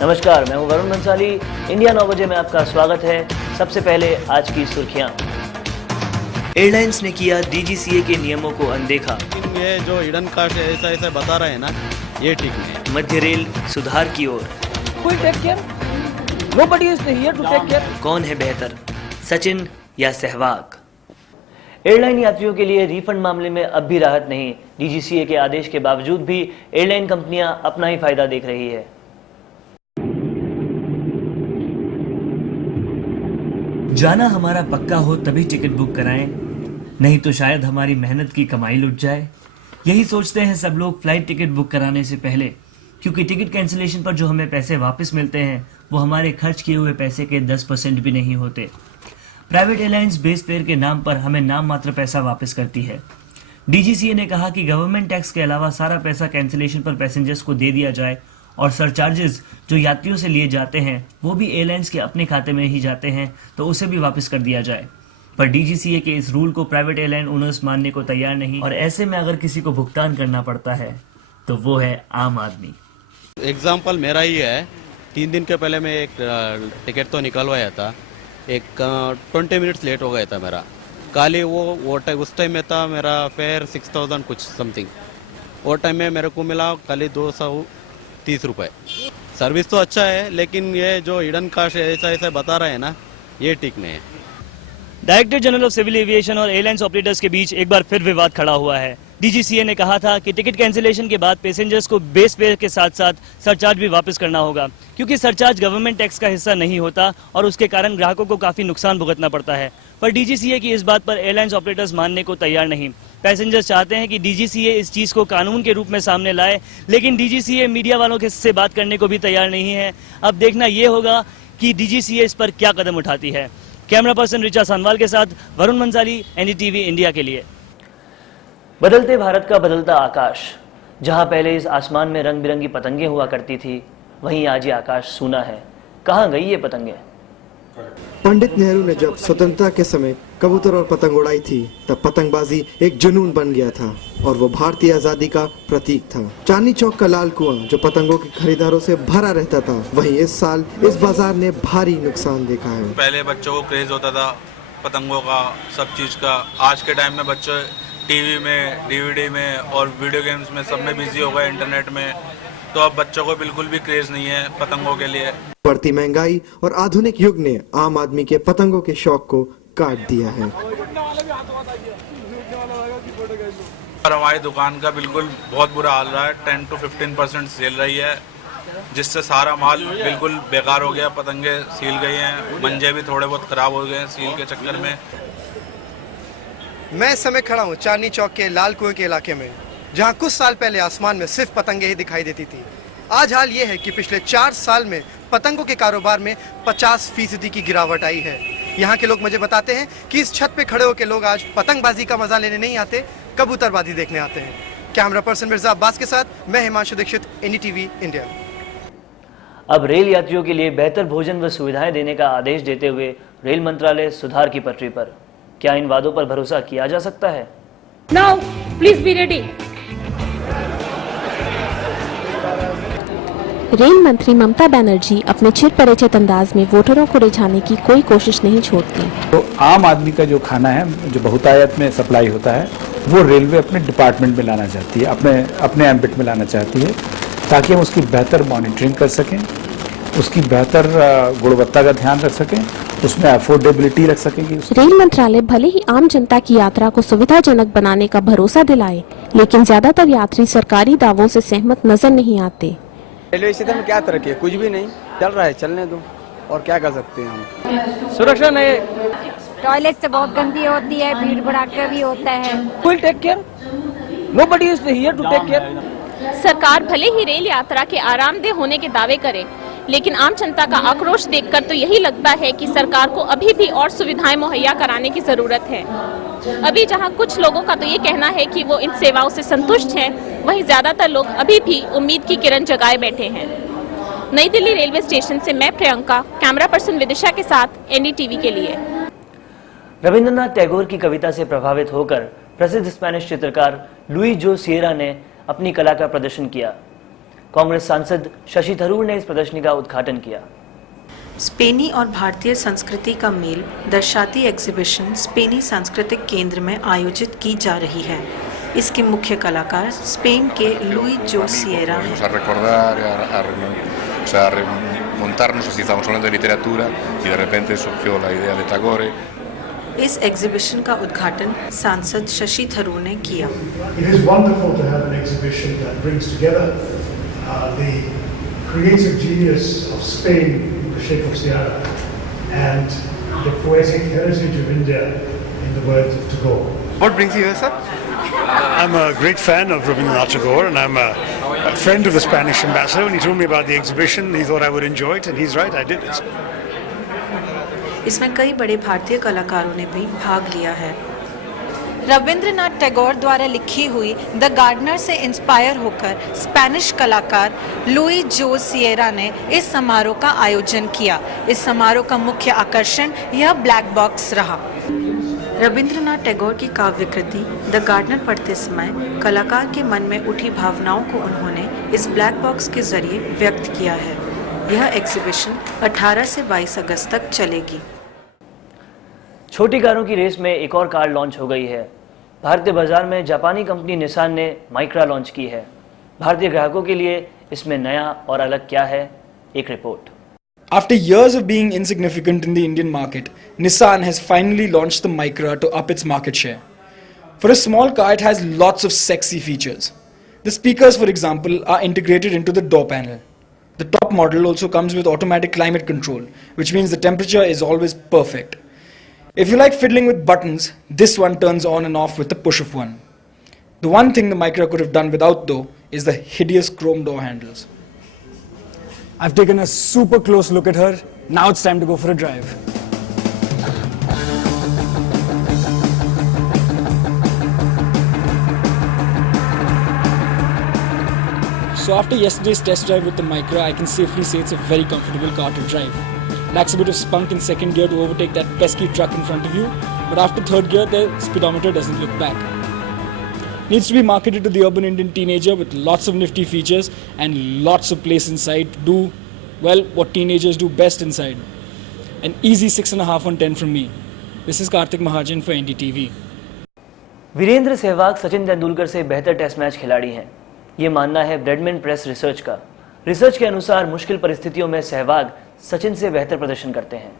नमस्कार, मैं हूं वरुण बंसाली। इंडिया 9 बजे में आपका स्वागत है। सबसे पहले आज की सुर्खियां। एयरलाइंस ने किया डीजीसीए के नियमों को अनदेखा। ये जो हिडन कास्ट ऐसा बता रहे हैं ना, ये ठीक नहीं। मध्य रेल सुधार की ओर। कौन है बेहतर, सचिन या सहवाग? एयरलाइन यात्रियों के लिए रिफंड मामले में अब भी राहत नहीं। डीजीसीए के आदेश के बावजूद भी एयरलाइन कंपनियां अपना ही फायदा देख रही है। जाना हमारा पक्का हो तभी टिकट बुक कराएं, नहीं तो शायद हमारी मेहनत की कमाई लुट जाए। यही सोचते हैं सब लोग फ्लाइट टिकट बुक कराने से पहले, क्योंकि टिकट कैंसिलेशन पर जो हमें पैसे वापस मिलते हैं वो हमारे खर्च किए हुए पैसे के 10% भी नहीं होते। प्राइवेट एयरलाइंस बेस फेयर के नाम पर हमें नाम मात्र पैसा वापस करती है। डीजीसीए ने कहा कि गवर्नमेंट टैक्स के अलावा सारा पैसा कैंसिलेशन पर पैसेंजर्स को दे दिया जाए और सरचार्जेस जो यात्रियों से लिए जाते हैं वो भी एयरलाइंस के अपने खाते में ही जाते हैं, तो उसे भी वापस कर दिया जाए। पर डीजीसीए के इस रूल को प्राइवेट एयरलाइन ओनर्स मानने को तैयार नहीं, और ऐसे में अगर किसी को भुगतान करना पड़ता है तो वो है आम आदमी। एग्जाम्पल मेरा ही है। 3 दिन के पहले मैं एक टिकट तो निकलवाया था, एक 20 मिनट्स लेट हो गया था मेरा। खाली उस टाइम में था मेरा फेयर 6000 कुछ समथिंग। वो टाइम में मेरे को मिला खाली 230 रुपये। सर्विस तो अच्छा है, लेकिन ये जो हिडन कास्ट ऐसा बता रहे हैं ना, ये ठीक नहीं है। Director general of civil aviation और एयरलाइंस ऑपरेटर्स के बीच एक बार फिर विवाद खड़ा हुआ है। डीजीसीए ने कहा था कि टिकट कैंसिलेशन के बाद पैसेंजर्स को बेस फेयर के साथ साथ सरचार्ज भी वापस करना होगा, क्योंकि सरचार्ज गवर्नमेंट टैक्स का हिस्सा नहीं होता और उसके कारण ग्राहकों को काफी नुकसान भुगतना पड़ता है। पर डीजीसीए की इस बात पर एयरलाइंस ऑपरेटर्स मानने को तैयार नहीं। पैसेंजर्स चाहते हैं कि डीजीसीए इस चीज को कानून के रूप में सामने लाए, लेकिन डीजीसीए मीडिया वालों के से बात करने को भी तैयार नहीं है। अब देखना यह होगा कि डीजीसीए इस पर क्या कदम उठाती है। कैमरा पर्सन रिचा सानवाल के साथ वरुण बंसाली, एनडीटीवी इंडिया के लिए। बदलते भारत का बदलता आकाश। जहां पहले इस आसमान में रंग बिरंगी पतंगे हुआ करती थी, वहीं आज ये आकाश सूना है। कहां गई ये पतंगे? पंडित नेहरू ने जब स्वतंत्रता के समय कबूतर और पतंग उड़ाई थी, तब पतंगबाजी एक जुनून बन गया था और वो भारतीय आजादी का प्रतीक था। चांदनी चौक का लाल कुआं जो पतंगों के खरीदारों से भरा रहता था, वहीं इस साल इस बाजार ने भारी नुकसान देखा है। पहले बच्चों को क्रेज होता था पतंगों का, सब चीज का। आज के टाइम में बच्चे टीवी में, डीवीडी में और वीडियो गेम्स में सब में बिजी हो गए, इंटरनेट में। तो अब बच्चों को बिल्कुल भी क्रेज नहीं है पतंगों के लिए। बढ़ती महंगाई और आधुनिक युग ने आम आदमी के पतंगों के शौक को काट दिया है। और हमारी दुकान का बिल्कुल बहुत बुरा हाल रहा है। 10 to 15% सेल रही है, जिससे सारा माल बिल्कुल बेकार हो गया। पतंगे सील गई हैं, मंजे भी थोड़े बहुत खराब हो गए हैं सील के चक्कर में। मैं इस समय खड़ा हूँ चांदनी चौक के लाल कुएं के इलाके में, जहाँ कुछ साल पहले आसमान में सिर्फ पतंगे ही दिखाई देती थी। आज हाल ये है कि पिछले 4 साल में पतंगों के कारोबार में 50% की गिरावट आई है। यहाँ के लोग मुझे बताते हैं कि इस छत पे खड़े होकर लोग आज पतंगबाजी का मजा लेने नहीं आते, कबूतरबाजी देखने आते हैं। कैमरा पर्सन मिर्जा अब्बास के साथ मैं हिमांशु दीक्षित, एनडीटीवी इंडिया। अब रेल यात्रियों के लिए बेहतर भोजन व सुविधाएं देने का आदेश देते हुए रेल मंत्रालय सुधार की पटरी पर। क्या इन वादों पर भरोसा किया जा सकता है? Now, please be ready. Rail मंत्री ममता बनर्जी अपने चिर परिचित अंदाज में वोटरों को रिझाने की कोई कोशिश नहीं छोड़ती। तो आम आदमी का जो खाना है, जो बहुतायत में सप्लाई होता है, वो रेलवे अपने डिपार्टमेंट में लाना चाहती है, अपने एम्बिट में लाना चाहती है, ताकि हम उसकी बेहतर मॉनिटरिंग कर सकें, उसकी बेहतर गुणवत्ता का ध्यान रख सकें, उसमें अफोर्डेबिलिटी रख सकेंगे। रेल मंत्रालय भले ही आम जनता की यात्रा को सुविधाजनक बनाने का भरोसा दिलाए, लेकिन ज्यादातर यात्री सरकारी दावों से सहमत नजर नहीं आते। रेलवे स्टेशन में क्या तरक्की है? कुछ भी नहीं चल रहा है, चलने दो, और क्या कर सकते हैं हम। सुरक्षा नहीं, टॉयलेट से बहुत गंदी होती है, भीड़ भड़ाका भी होता है। will take care. Nobody is here to take care. सरकार भले ही रेल यात्रा के आरामदेह होने के दावे करे, लेकिन आम जनता का आक्रोश देखकर तो यही लगता है कि सरकार को अभी भी और सुविधाएं मुहैया कराने की जरूरत है। अभी जहां कुछ लोगों का तो ये कहना है कि वो इन सेवाओं से संतुष्ट हैं, वहीं ज्यादातर लोग अभी भी उम्मीद की किरण जगाए बैठे हैं। नई दिल्ली रेलवे स्टेशन से मैं प्रियंका, कैमरा पर्सन विदिशा के साथ, एनडीटीवी के लिए। रविंद्रनाथ टैगोर की कविता से प्रभावित होकर प्रसिद्ध स्पेनिश चित्रकार लुई जो सिएरा ने अपनी कला का प्रदर्शन किया। कांग्रेस सांसद शशि थरूर ने इस प्रदर्शनी का उद्घाटन किया। स्पेनी और भारतीय संस्कृति का मेल दर्शाती एग्जीबिशन स्पेनी सांस्कृतिक केंद्र में आयोजित की जा रही है। इसके मुख्य कलाकार स्पेन के लुई जो सिएरा हैं। इस एग्जीबिशन का उद्घाटन सांसद शशि थरूर ने किया। Creative genius of Spain, the shape of Sierra, and the poetic heritage of India, in the words of Tagore. What brings you here, sir? I'm a great fan of Rabindranath Tagore, and I'm a friend of the Spanish ambassador. When he told me about the exhibition, he thought I would enjoy it, and he's right, I did it. इसमें कई बड़े भारतीय कलाकारों ने भी भाग लिया है। रविंद्रनाथ टैगोर द्वारा लिखी हुई द गार्डनर से इंस्पायर होकर स्पेनिश कलाकार लुई जो सिएरा ने इस समारोह का आयोजन किया। इस समारोह का मुख्य आकर्षण यह ब्लैक बॉक्स रहा। रविंद्रनाथ टैगोर की काव्य कृति द गार्डनर पढ़ते समय कलाकार के मन में उठी भावनाओं को उन्होंने इस ब्लैक बॉक्स के जरिए व्यक्त किया है। यह एग्जीबिशन 18 से 22 अगस्त तक चलेगी। छोटी कारों की रेस में एक और कार लॉन्च हो गई है। भारतीय बाजार में जापानी कंपनी निसान ने माइक्रा लॉन्च की है। भारतीय ग्राहकों के लिए इसमें नया और अलग क्या है, एक report. After years of being insignificant in the Indian market, Nissan has finally launched the Micra to up its market share. For a small car, it has lots of sexy features. The speakers, for example, are integrated into the door panel. The top model also comes with automatic climate control, which means the temperature is always perfect. If you like fiddling with buttons, this one turns on and off with the push of one. The one thing the Micra could have done without, though, is the hideous chrome door handles. I've taken a super close look at her. Now it's time to go for a drive. So after yesterday's test drive with the Micra, I can safely say it's a very comfortable car to drive. Lacks a bit of spunk in second gear to overtake that pesky truck in front of you, but after third gear, the speedometer doesn't look back. Needs to be marketed to the urban Indian teenager with lots of nifty features and lots of place inside to do, well, what teenagers do best inside. An easy 6.5 on 10 from me. This is Karthik Mahajan for NDTV. Virender Sehwag Sachin Tendulkar से बेहतर test match खिलाड़ी हैं। ये मानना है Bradman press research का। Research के अनुसार मुश्किल परिस्थितियों में सहवाग सचिन से बेहतर प्रदर्शन करते हैं।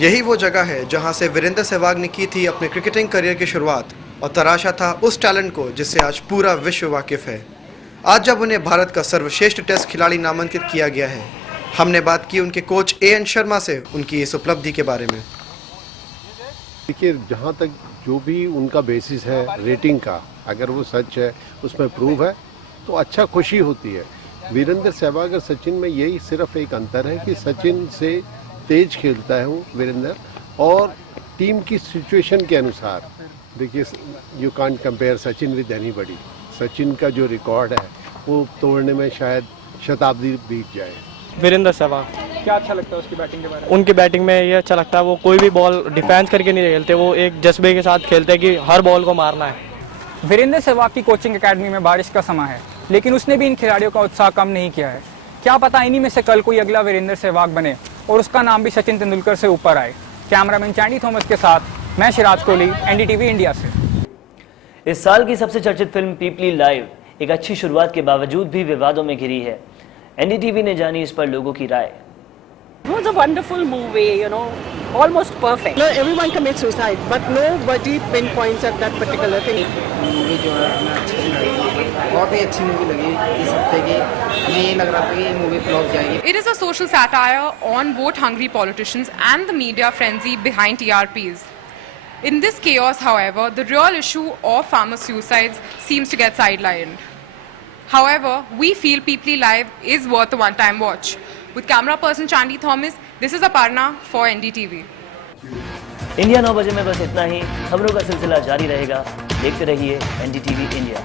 यही वो जगह है जहां से वीरेंद्र सहवाग ने की थी अपने क्रिकेटिंग करियर की शुरुआत और तराशा था उस टैलेंट को जिससे आज पूरा विश्व वाकिफ है। आज जब उन्हें भारत का सर्वश्रेष्ठ टेस्ट खिलाड़ी नामांकित किया गया है, हमने बात की उनके कोच एएन शर्मा से उनकी इस उपलब्धि के बारे में। देखिए, जहाँ तक जो भी उनका बेसिस है रेटिंग का, अगर वो सच है, उसमें प्रूव है, तो अच्छा खुशी होती है। वीरेंद्र सहवाग और सचिन में यही सिर्फ एक अंतर है कि सचिन से तेज खेलता है वो वीरेंद्र, और टीम की सिचुएशन के अनुसार। देखिए, you can't compare Sachin with anybody. Sachin का जो रिकॉर्ड है वो तोड़ने में शायद शताब्दी बीत जाए। वीरेंद्र सहवाग, क्या अच्छा लगता है उसकी बैटिंग के बारे में? उनकी बैटिंग में ये अच्छा लगता है, वो कोई भी बॉल डिफेंस करके नहीं खेलते, वो एक जज्बे के साथ खेलते हैं कि हर बॉल को मारना है। वीरेंद्र सहवाग की कोचिंग एकेडमी में बारिश का समय है, लेकिन उसने भी इन खिलाड़ियों का उत्साह कम नहीं किया है। क्या पता इन्हीं में से कल कोई अगला वीरेंद्र सहवाग बने और उसका नाम भी सचिन तेंदुलकर से ऊपर आए। कैमरामैन चैंडी थॉमस के साथ मैं शिराज कोहली, एनडीटीवी इंडिया से। इस साल की सबसे चर्चित फिल्म पीपली लाइव एक अच्छी शुरुआत के बावजूद भी विवादों में घिरी है। एनडीटीवी ने जानी इस पर लोगों की राय। It was a wonderful movie, you know, almost perfect. No, everyone commits suicide, but nobody pinpoints at that particular thing. Movie जो है हमें अच्छी लगी, बहुत ही अच्छी मूवी लगी इस हफ्ते की। हमें ये लग रहा था कि ये मूवी फ्लॉप जाएगी। It is a social satire on vote-hungry politicians and the media frenzy behind TRPs. In this chaos, however, the real issue of farmer suicides seems to get sidelined. However, we feel Pipli Live is worth a one-time watch. With camera person Chandi Thomas, this is Aparna for NDTV. India 9 बजे में बस इतना ही। खबरों का सिलसिला जारी रहेगा। देखते रहिए NDTV इंडिया।